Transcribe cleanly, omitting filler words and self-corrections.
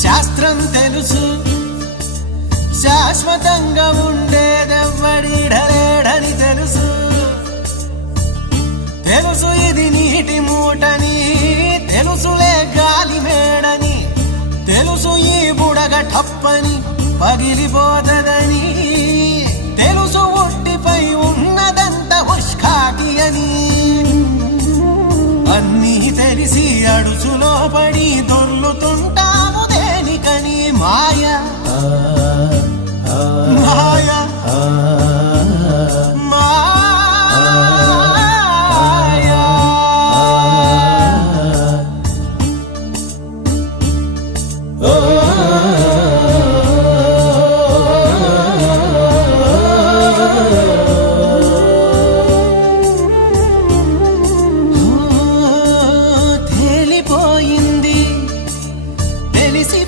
శాస్త్రం తెలుసు శాశ్వతంగా ఉండేదెవ్వడిడలేడని తెలుసు తెలుసు ఇది నీటి మూటని తెలుసులే గాలి మేడని తెలుసు ఈ బుడగ టప్పని పగిలిపోతదని తెలుసు ఒట్టిపై ఉన్నదంత హుష్కాకి అని అన్నీ తెలిసి అడుసులో పడి దొర్లుతుంట